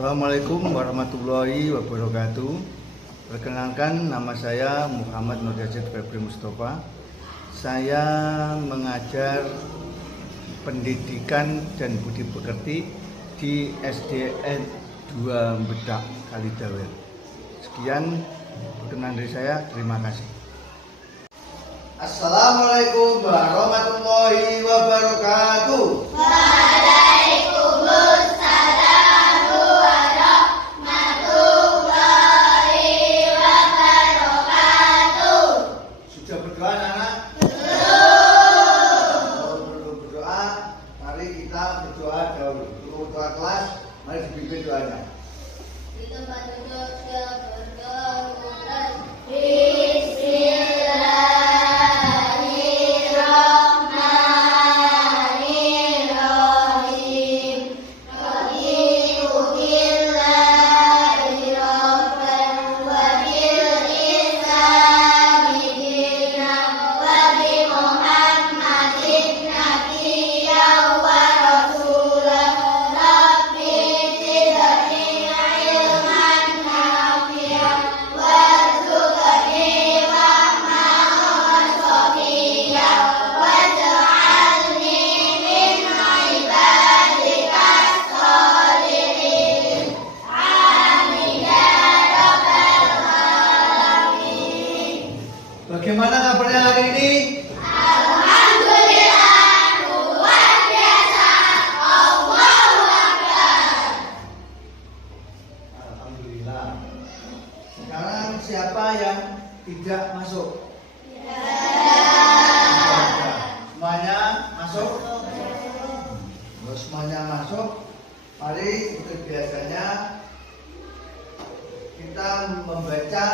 Assalamualaikum warahmatullahi wabarakatuh. Perkenalkan, nama saya Muhammad Nurdajat Febri Mustafa. Saya mengajar pendidikan dan budi pekerti di SDN 2 Bedak Kalidawer. Sekian perkenalan dari saya, terima kasih. Assalamualaikum warahmatullahi wabarakatuh. Mari dipimpin doanya. Di tempat duduk yang berkerumun. Bismillahirrahmanirrahim. Raditu billahi rabban wa bil islami dinan wa bi Muhammadin nabiyyan wa rasulan. Bagaimana kabarnya hari ini? Alhamdulillah, luar biasa. Allahu Akbar. Alhamdulillah. Sekarang siapa yang tidak masuk? Semuanya masuk? Kalau semuanya masuk, mari seperti biasanya kita membaca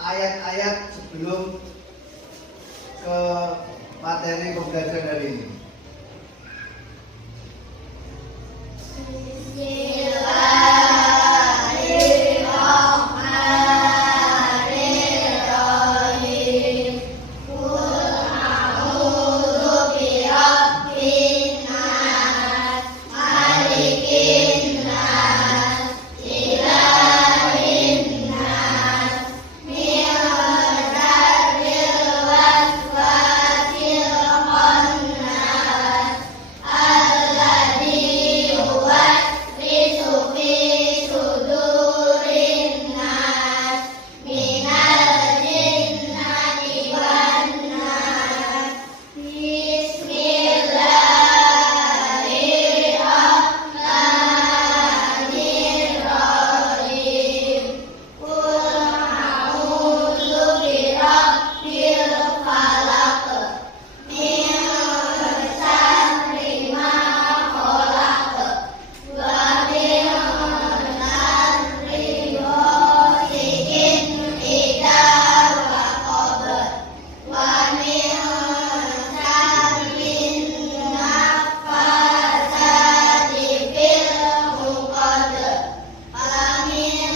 ayat-ayat sebelum ke materi pembelajaran hari ini. Bismillahirrahmanirrahim. Qul a'udzu birabbin nas, malikin nas, ilahin nas, min syarril waswasil khannas, alladzi yuwaswisu fi sudurin nas, minal jinnati wan nas. Bismillahirrahmanirrahim. Qul a'udzu birabbil falaq, min syarri ma khalaq, wa min syarri ghasiqin idza waqab, wa min syarri naffasati fil 'uqad, wa min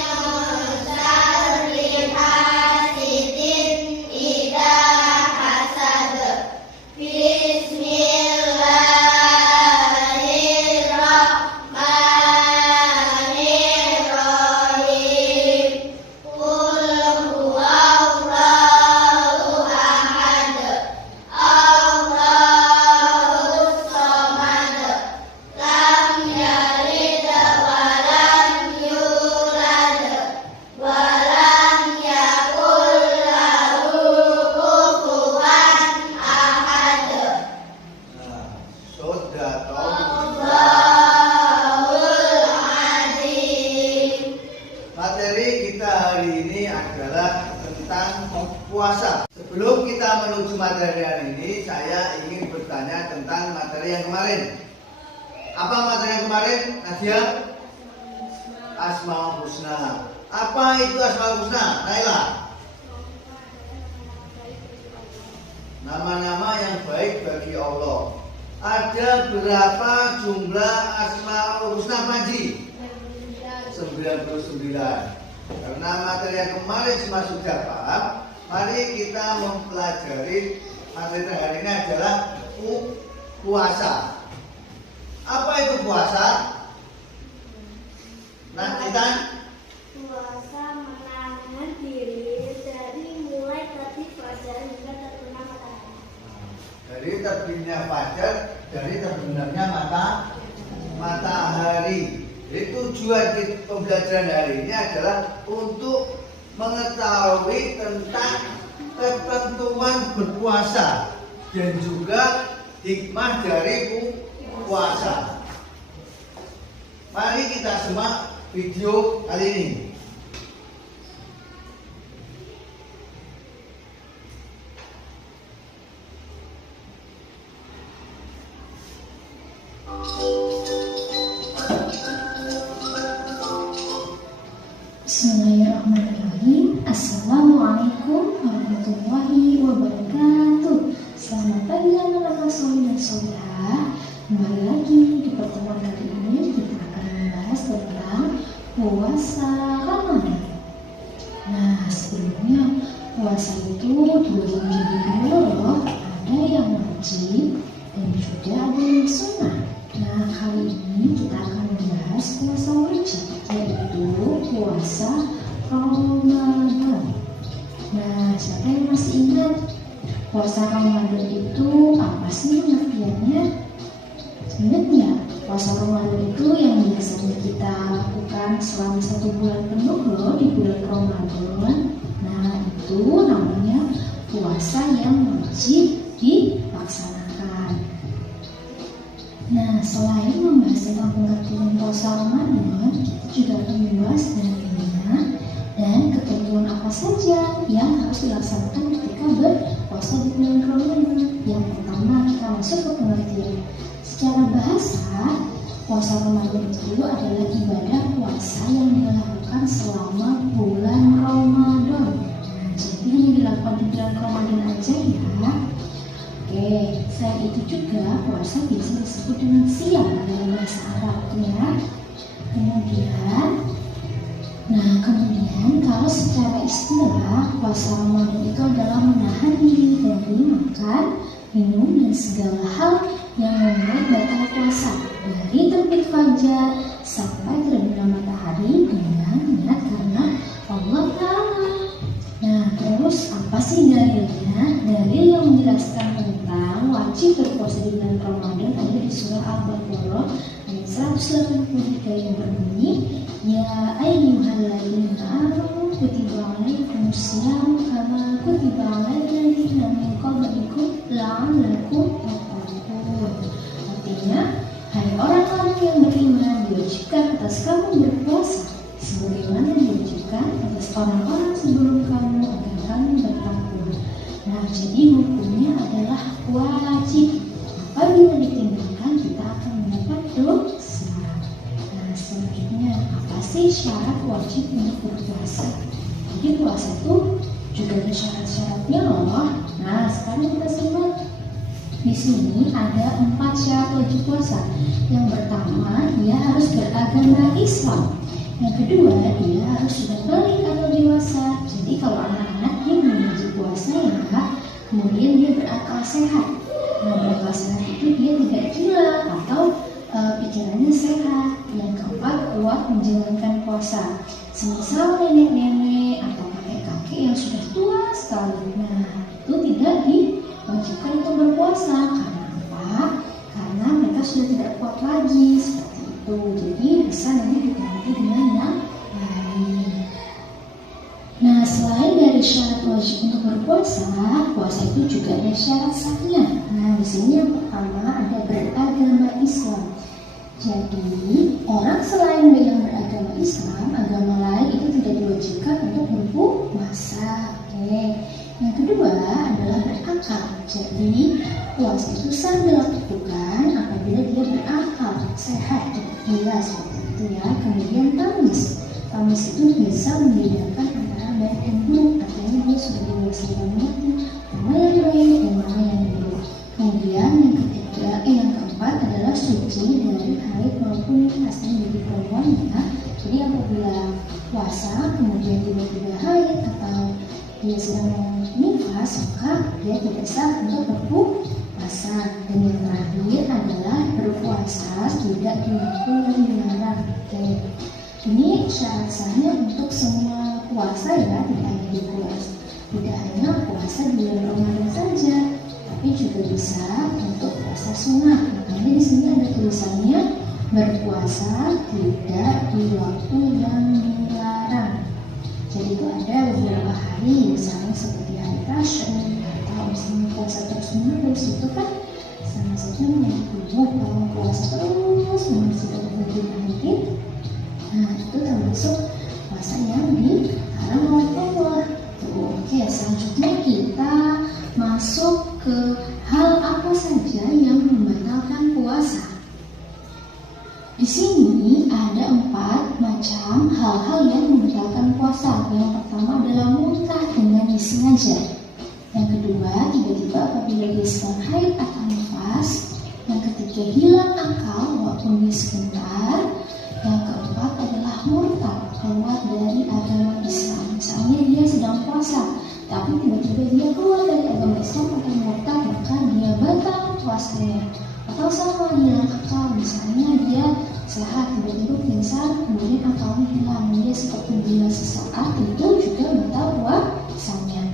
syarri hasidin idza hasad. Bismillahirrahmanirrahim. Qul huwallahu ahad, Allahus samad, lam yalid wa lam yulad, wa lam yakul lahu kufuwan ahad. Allahul azim. Materi kita hari ini adalah tentang puasa. Sebelum kita menuju materi hari ini, saya ingin bertanya tentang materi yang kemarin. Apa materi yang kemarin, Nadia? Asmaul Husna. Apa itu Asmaul Husna, Naila? Nama-nama yang baik bagi Allah. Ada berapa jumlah Asmaul Husna, Panji? 99. Karena materi yang kemarin semua sudah paham, mari kita mempelajari materi hari ini adalah puasa. Apa itu puasa? Nah, Intan? Puasa menahan diri dari mulai terbit fajar hingga terbenam matahari. Dari terbitnya fajar, dari terbenamnya matahari. Jadi tujuan pembelajaran hari ini adalah untuk mengetahui tentang ketentuan berpuasa dan juga hikmah dari puasa. Mari kita simak video kali ini. Bismillahirrahmanirrahim. Assalamualaikum warahmatullahi wabarakatuh. Selamat pagi anak-anak soleh dan solehah. Kembali lagi di pertemuan kali ini kita akan membahas tentang puasa Ramadan. Nah, sebelumnya puasa itu dibagi menjadi dua loh. Ada yang wajib dan juga ada yang sunnah. Nah, kali ini kita akan membahas puasa wajib, yaitu puasa Ramadan. Nah, siapa yang masih ingat puasa Ramadan itu apa sih pengertiannya? Ingat ya, puasa Ramadan itu yang biasanya kita lakukan selama 1 bulan penuh loh di bulan Ramadan. Nah, itu namanya puasa yang wajib dilaksanakan. Nah, selain membahas tentang pengertian puasa Ramadan, kita juga akan membahas dalilnya dan ketentuan apa saja yang harus dilaksanakan ketika berpuasa di bulan Ramadan. Yang pertama, kita masuk ke pengertian. Secara bahasa, puasa Ramadan itu adalah ibadah puasa yang dilakukan selama bulan Ramadan. Nah, jadi hanya dilakukan di bulan Ramadan aja ya. Oke, selain itu juga puasa biasa disebut dengan siam dalam bahasa Arab ya. Kemudian kalau secara istilah puasa Ramadan itu adalah menahan diri dari makan, minum dan segala hal yang membuat batal puasa dari terbit fajar sampai terbenam matahari dengan niat karena Allah Ta'ala. Nah, terus apa sih dalilnya? Dalil yang menjelaskan tentang wajib berpuasa di bulan Ramadan ada di surah Al-Baqarah ayat 183 yang berbunyi, Ya ayyuhalladzina amanu kutiba alaikumussyam kama kutiba alal ladzina min qablikum la'allakum tattaqun. Artinya, hai orang-orang yang beriman, diwajibkan atas kamu berpuasa sebagaimana diwajibkan atas orang-orang sebelum kamu agar kamu bertakwa. Nah, jadi hukumnya adalah wajib. Apabila ditinggalkan, kita akan mendapat dosa. Nah, selanjutnya, apa sih syarat wajib untuk berpuasa? Jadi puasa itu juga ada syarat-syaratnya loh. Nah, sekarang kita simak. Di sini ada 4 syarat wajib puasa. Yang pertama, dia harus beragama Islam. Yang kedua, dia harus sudah balik atau dewasa. Jadi kalau anak-anak dia belum wajib puasa ya, kemudian dia berakal sehat. Nah, berakal sehat itu dia tidak gila atau pikirannya sehat. Yang keempat, kuat menjalankan puasa. Semisal nenek-nenek atau kakek-kakek yang sudah tua sekali. Nah, itu tidak diwajibkan untuk berpuasa. Karena apa? Karena mereka sudah tidak kuat lagi seperti itu. Jadi bisa nanti diganti dengan yang lain. Nah, selain dari syarat wajib untuk berpuasa, puasa itu juga ada syarat sahnya. Nah, di sini yang pertama ada beragama Islam. Jadi, orang selain yang beragama Islam, agama lain itu tidak diwajibkan untuk berpuasa. Oke. Yang kedua adalah berakal. Jadi, puasa itu sah dilakukan Iya, seperti itu ya. Kemudian Tamis. Tamis itu bisa membedakan antara baik dan buruk. Artinya dia sudah dewasa dan mengerti mana yang baik dan mana yang buruk. Kemudian yang keempat adalah suci dari haid maupun nifas. Ini jadi perempuan ya. Jadi apabila puasa kemudian tiba-tiba haid atau dia sedang nifas, maka dia tidak sah untuk berpuasa. Dan yang terakhir adalah berpuasa tidak di waktu yang dilarang. Oke. Ini syarat sahnya untuk semua puasa ya, tidak hanya puasa di bulan Ramadan saja, tapi juga bisa untuk puasa sunnah. Makanya di sini ada tulisannya berpuasa tidak di waktu yang dilarang. Jadi itu ada beberapa hari, misalnya seperti hari Tasyrik atau misalnya puasa terus-menerus, itu kan sama saja menyebut kalau puasa terus menerus tidak berhenti. Nah, itu termasuk puasa yang dilarang oleh Allah. Oke, selanjutnya kita masuk ke hal apa saja yang membatalkan puasa. Di sini ada 4 macam hal-hal yang membatalkan puasa. Yang pertama adalah muntah dengan disengaja. Yang kedua, tiba-tiba apabila dia sedang haid atau nifas. Yang ketiga, hilang akal walaupun dia sebentar. Yang keempat adalah murtad, keluar dari agama Islam. Misalnya dia sedang puasa, tapi tiba-tiba dia keluar dari agama Islam atau murtad, maka dia batal puasanya. Atau sama hilang akal, misalnya dia sehat tiba-tiba pingsan, kemudian akalnya hilang, dia seperti gila sesaat, itu juga batal puasanya.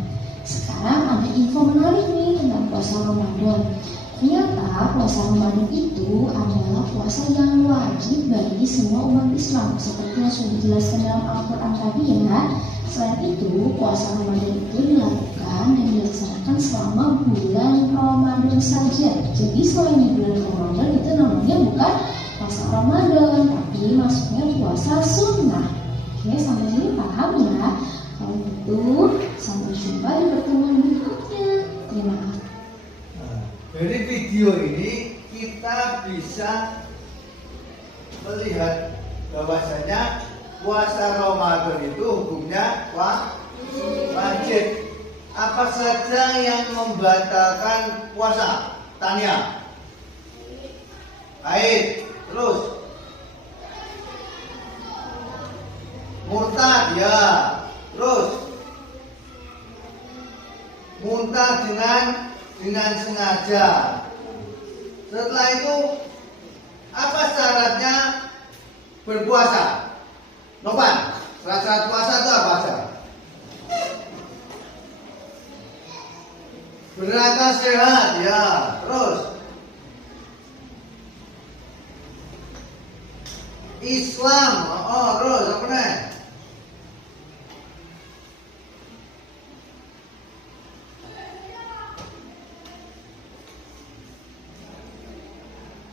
Sekarang ada info menarik nih tentang puasa Ramadan. Ternyata puasa Ramadan itu adalah puasa yang wajib bagi semua umat Islam, seperti yang sudah dijelaskan dalam Al-Quran tadi ya. Selain itu, puasa Ramadan itu dilakukan dan dilaksanakan selama bulan Ramadan saja. Jadi selain di bulan Ramadan itu namanya bukan puasa Ramadan, tapi maksudnya puasa sunnah. Oke, sampai sini paham ya? Kalau gitu, sampai jumpa di pertemuan berikutnya. Terima kasih. Dari video ini kita bisa melihat bahwasanya puasa Ramadan itu hukumnya wajib. Apa saja yang membatalkan puasa? Tanya. Haid, terus murtad ya, terus muntah dengan sengaja. Setelah itu apa syaratnya berpuasa? Nopan, syarat puasa itu apa saja? Berakal sehat ya, terus Islam, terus apa nih?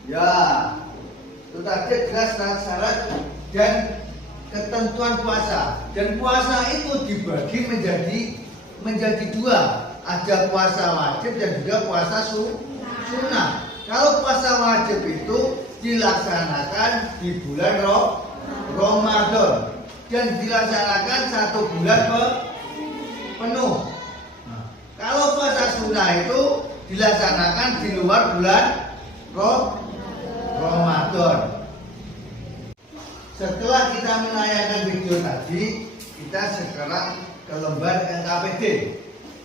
Ya, itu tadi jelas syarat dan ketentuan puasa. Dan puasa itu dibagi menjadi 2. Ada puasa wajib dan juga puasa sunnah. Kalau puasa wajib itu dilaksanakan di bulan Ramadan dan dilaksanakan 1 bulan penuh. Nah, kalau puasa sunnah itu dilaksanakan di luar bulan Ramadan. Setelah kita menayangkan video tadi, kita sekarang ke lembar LKPD,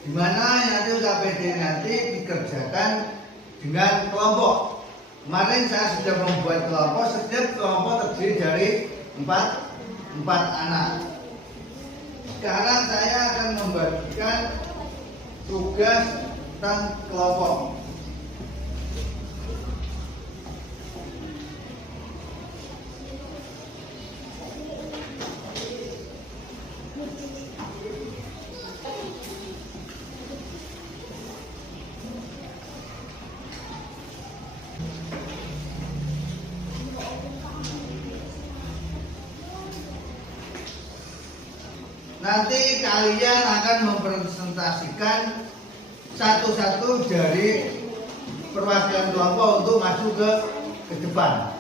di mana nanti LKPD nanti dikerjakan dengan kelompok. Kemarin saya sudah membuat kelompok, setiap kelompok terdiri dari 4 anak. Sekarang saya akan membagikan tugas tentang kelompok. Nanti kalian akan mempresentasikan satu-satu dari perwakilan kelompok untuk maju ke depan.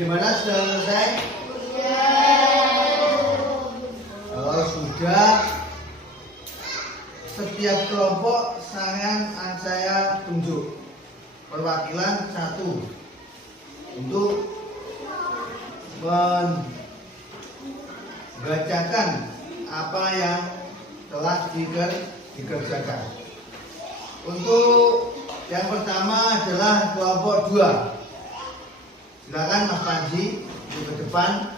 Gimana, sudah selesai? Kalau sudah, setiap kelompok saya tunjuk perwakilan satu untuk membacakan apa yang telah dikerjakan. Untuk yang pertama adalah kelompok 2. Silakan Mas Panji ke depan.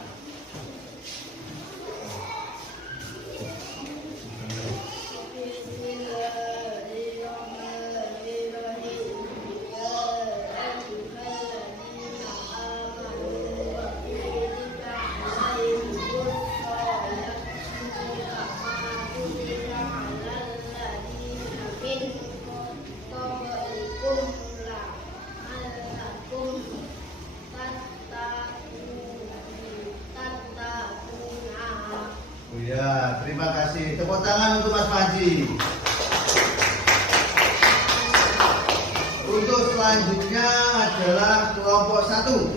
Ya, terima kasih. Tepuk tangan untuk Mas Panji. Untuk selanjutnya adalah kelompok 1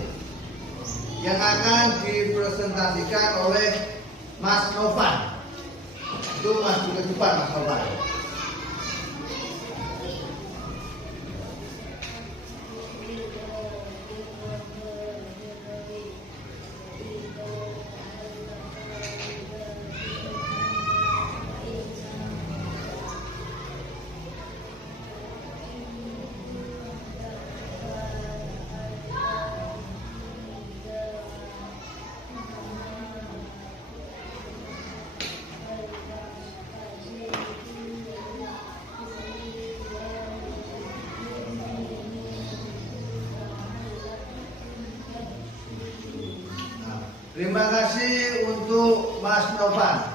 yang akan dipresentasikan oleh Mas Novan. Itu maju ke depan, Mas Novan. Terima kasih untuk Mas Novan.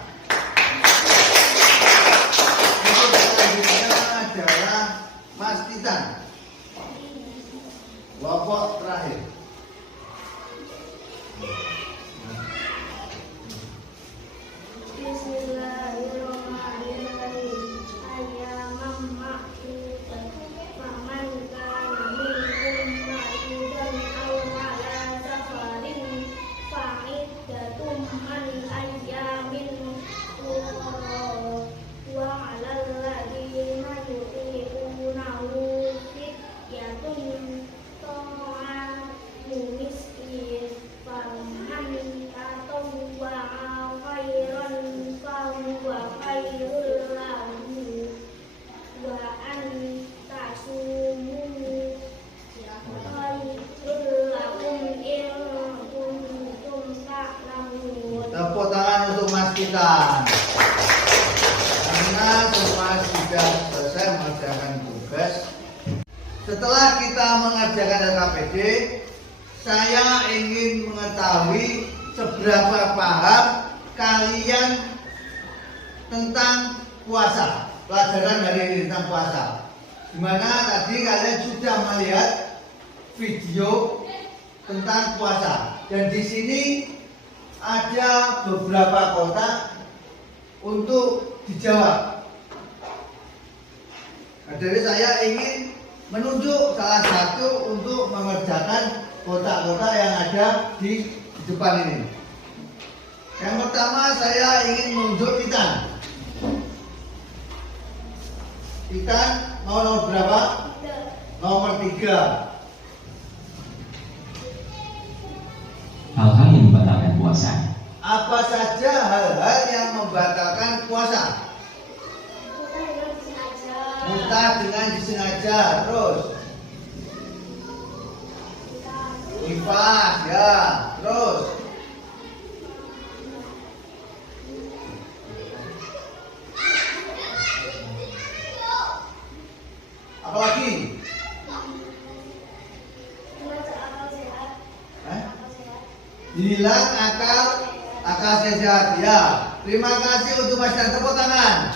Untuk selanjutnya adalah Mas Titan. Kelompok terakhir. Bismillahirrahmanirrahim. Ayyaman ma'dudat. Faman kana minkum maridan aw ala safarin fa'iddatun min ayyamin ukhra. Wa 'alal ladzina yutiqunahu fidyatun ta'amu miskin. Faman tatawwa'a khairan fahuwa khairul lahu. Wa an tasumu khairul lakum in kuntum ta'lamun. Tepuk tangan untuk Mas Titan. Karena semua sudah selesai mengerjakan tugas. Setelah kita mengerjakan LKPD, saya ingin mengetahui seberapa paham kalian tentang puasa. Pelajaran hari ini tentang puasa. Dimana tadi kalian sudah melihat video tentang puasa. Dan di sini ada beberapa kotak untuk dijawab. Nah, jadi saya ingin menunjuk salah satu untuk mengerjakan kotak-kotak yang ada di depan ini. Yang pertama saya ingin menunjuk Titan. Titan mau nomor berapa? Nomor 3. Hal-hal yang membatalkan puasa. Apa saja hal-hal yang membatalkan puasa? Muntah dengan disengaja. Terus nifas, ya. Terus apa lagi? Hilang akal sehat. Ya. Terima kasih untuk Mas Dan. Tepuk tangan.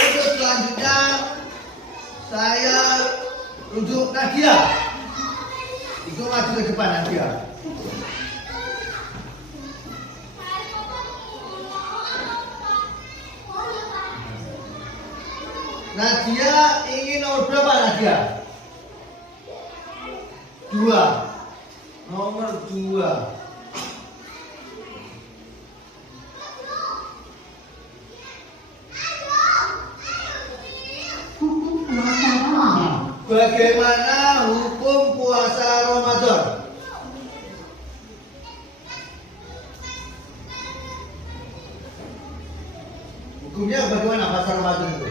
Untuk selanjutnya saya rujuk Nadia. Itu maju ke depan Nadia. Nadia ingin nomor berapa Nadia? Nomor 2. Hukum puasa Ramadan. Bagaimana hukum puasa Ramadan? Hukumnya bagaimana puasa Ramadan itu?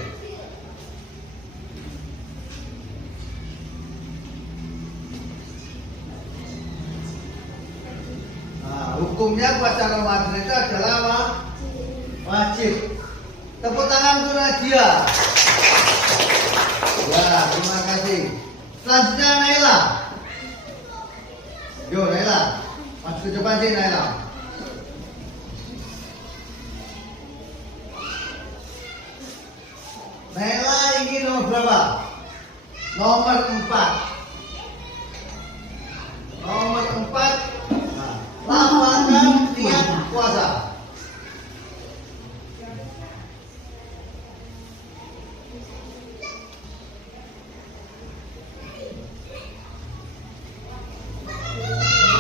Hukumnya puasa Ramadan itu adalah wajib. Tepuk tangan untuk Nadia. Ya, terima kasih. Selanjutnya Naila. Yo Naila, masuk ke depan sih Naila. Naila ingin nomor berapa? Nomor 4. Nomor 4. Lafalkan niat puasa.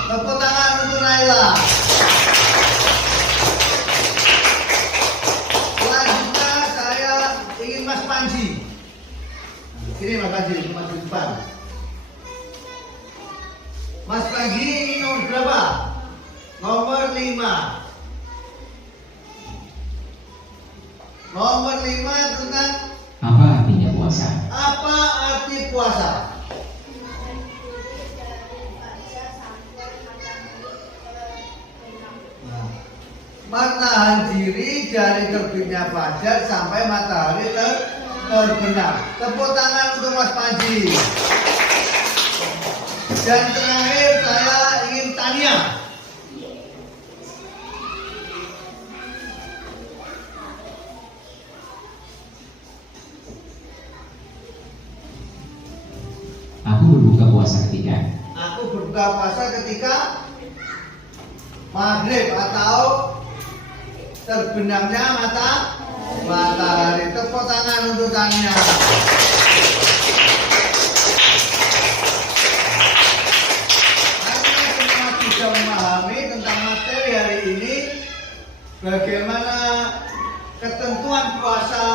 Tepuk tangan untuk Naila. Selanjutnya saya ingin Mas Panji. Sini Mas Panji, maju depan. Mas Panji ini nomor berapa? Nomor 5. Nomor 5 tentang Apa artinya puasa? apa arti puasa? Menahan diri dari terbitnya fajar sampai matahari terbenam. Tepuk tangan untuk Mas Panji. Dan terakhir saya ingin Tania. Aku berbuka puasa ketika Aku berbuka puasa ketika maghrib atau terbenamnya matahari. Tepuk tangan untuk Tania. Karena semua bisa memahami tentang materi hari ini, bagaimana ketentuan puasa,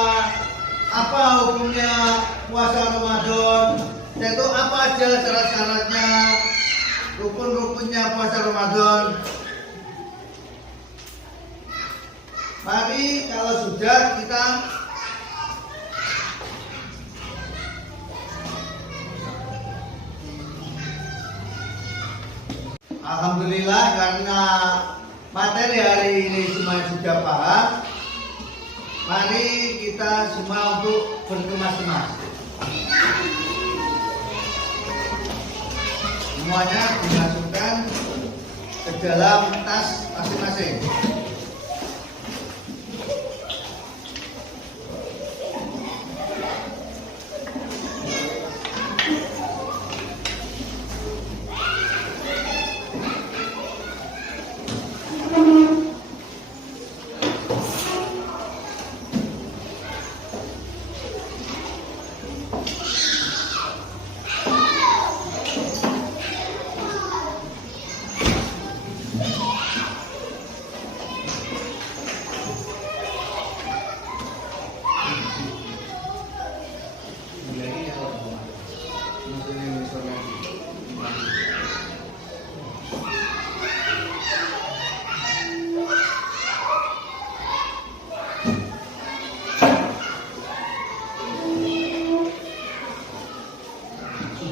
apa hukumnya puasa Ramadan, yaitu apa aja syarat-syaratnya, rukun-rukunnya puasa Ramadan. Mari kalau sudah kita alhamdulillah karena materi hari ini semua sudah paham. Mari kita semua untuk berkemas-kemas. Semuanya dimasukkan ke dalam tas masing-masing.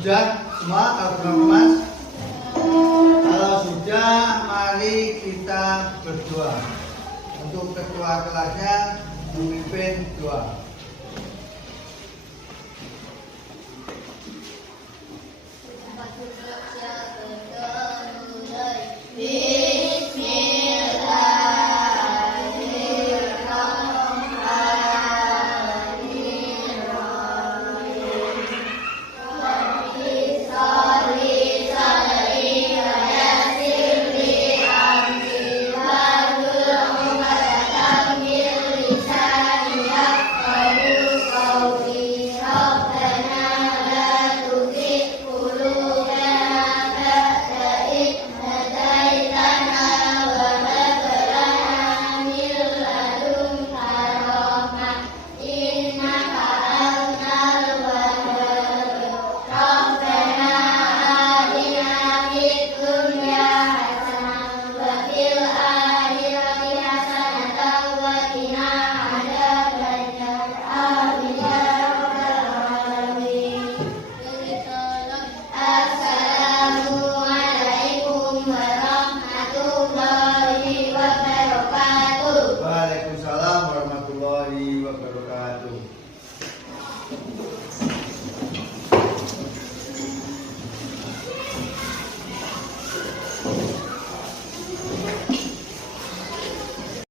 Sudah semua kalau Mas? Kalau sudah, mari kita berdoa. Untuk ketua kelasnya memimpin doa.